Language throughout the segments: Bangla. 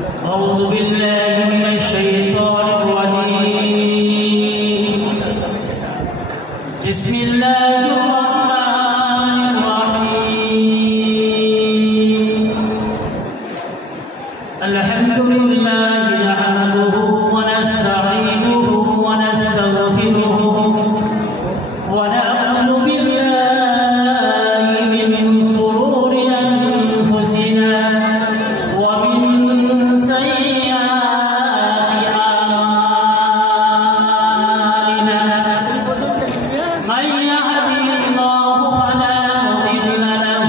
أعوذ بالله من الشيطان الرجيم بسم الله الرحمن الرحيم الحمد لله نحمده ونستعينه ونستغفره ونعوذ بالله من شرور أنفسنا ومن سيئات أعمالنا من يهده الله فلا مضل له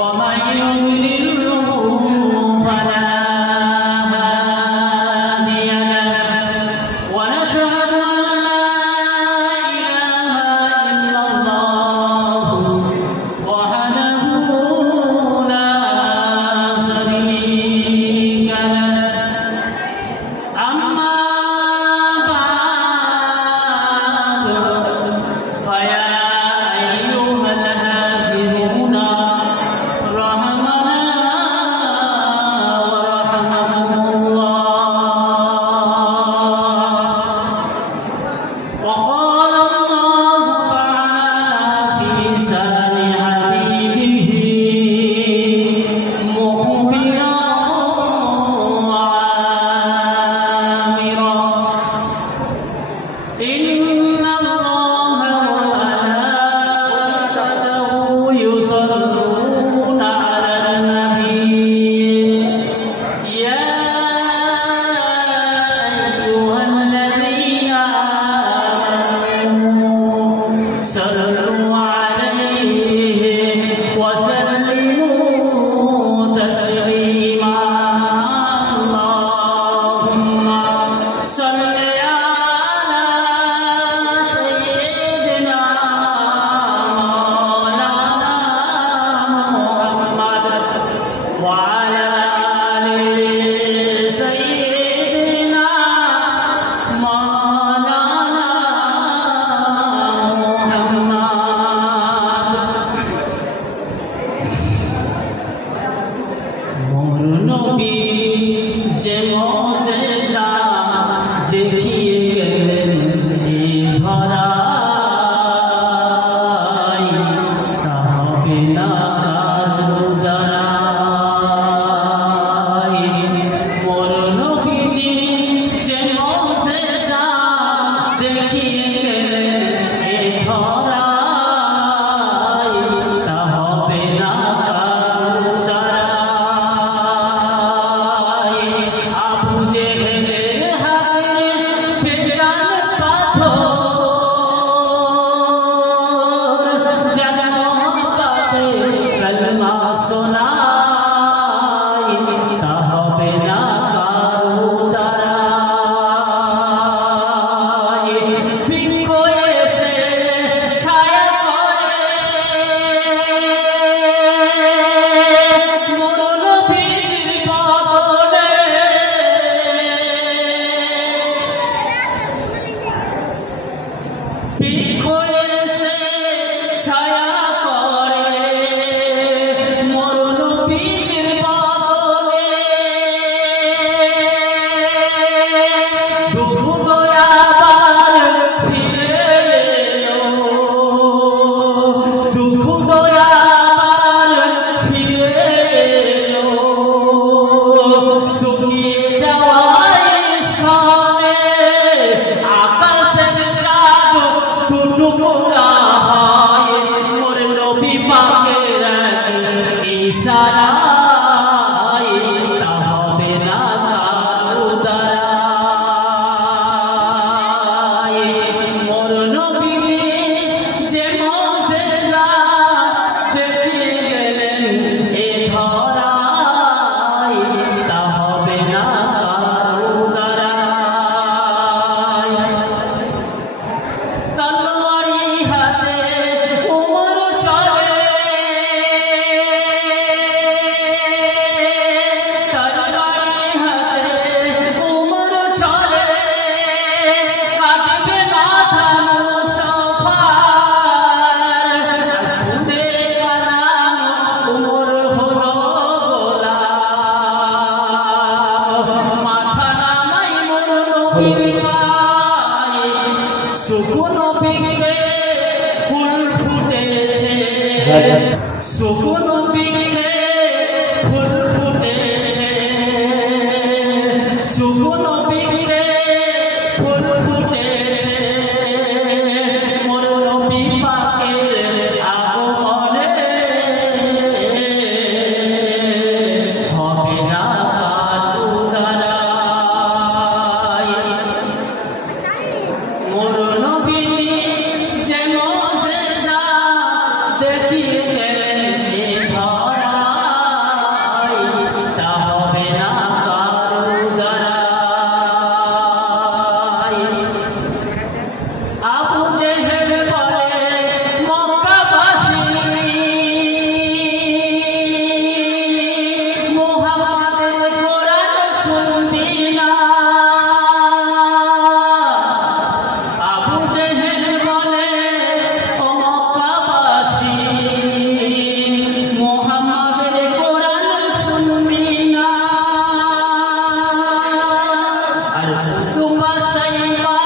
ومن يضلل فلا هادي শুকনো বৃক্ষে ফুল ফুটেছে, শুকনো বৃক্ষে ফুল ফুটেছে, শুকনো বৃক্ষে ফুল ফুটেছে, মোর নবী পাকের আগমনে হবে না কারো দ্বারাই। মোর নবীজি যে মুজিজা দেখিয়ে গেলেন এ ধরায়, তা হবে না কারো দ্বারাই। আবু জেহেল বলে মক্কাবাসী, মুহাম্মাদের কোরআন শুনবি না। আবু জেহেল বলে ও মক্কাবাসী, মুহাম্মাদের কোরআন শুনবি না। আর কুতুবা সাইবা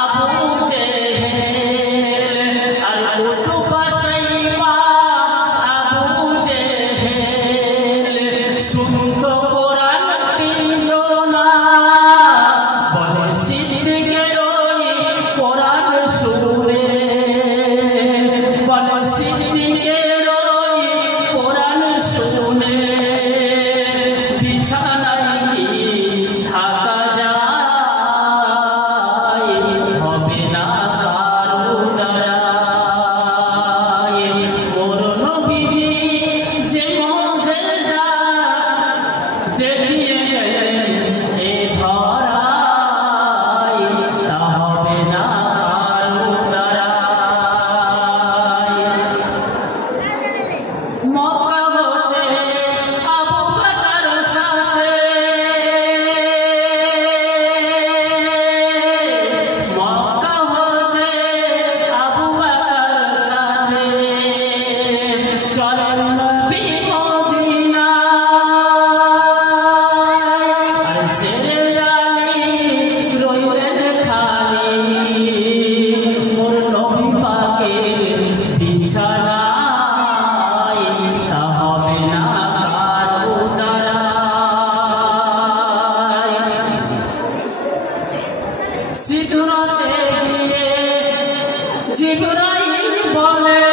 আবু জেহেল, আর কুতুবা সাইবা আবু জেহেল, শুনত কোরআন তিনজনা, বলে সিদ্দিকের ওই কোরআন শুনে, বলে সিদ্দিকের ওই কোরআন শুনে, বিছানায় থাকা যায়, হবে না কারো দ্বারাই। মোর নবীজি যে মুজিজা দেখিয়ে গেলেন এ ধরায়, তা হবে না কারো দ্বারাই। মক্কা হতে আবু বকর সাথে, মক্কা হতে আবু বকর সাথে, চলেন নবী মদিনায়। আর ছেলে আলী রইলেন খালি, মোর নবী পাকের বিছানায়, তা হবে না কারো দ্বারাই। সিদরাতে গিয়ে জিবরাইল বলে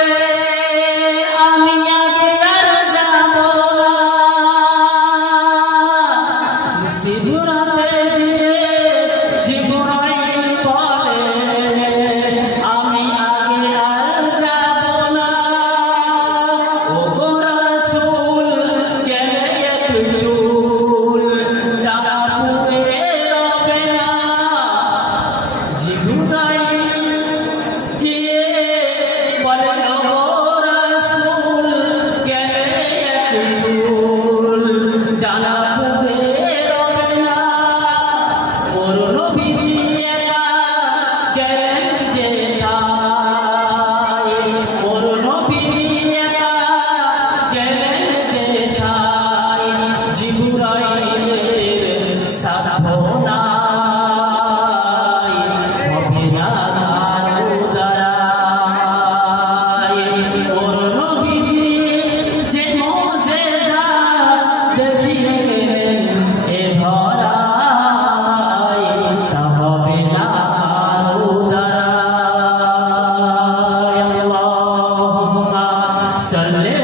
আমি আগে আর যাব না। সিদরাতে গিয়ে জিবরাইল বলে আমি আগে আর যাব না। ও রাসূল গেলে একটু চুল ডানা পুড়ে রবে না। জিবরাইল গিয়ে বলে ও রাসূল গেলে একটু চুল ডানা পুড়ে রবে না। মোর নবীজি একা গেলেন যেথায়, মোর নবীজি একা গেলেন যেথায়, জিবরাইলের সাধ্য নাই, হবে না কারো দ্বারাই। মোর নবীজি যে মুজিজা দেখিয়ে গেলেন এ ধরায়, তা হবে না কারো দ্বারাই। আল্লাহুম্মা সাল্লি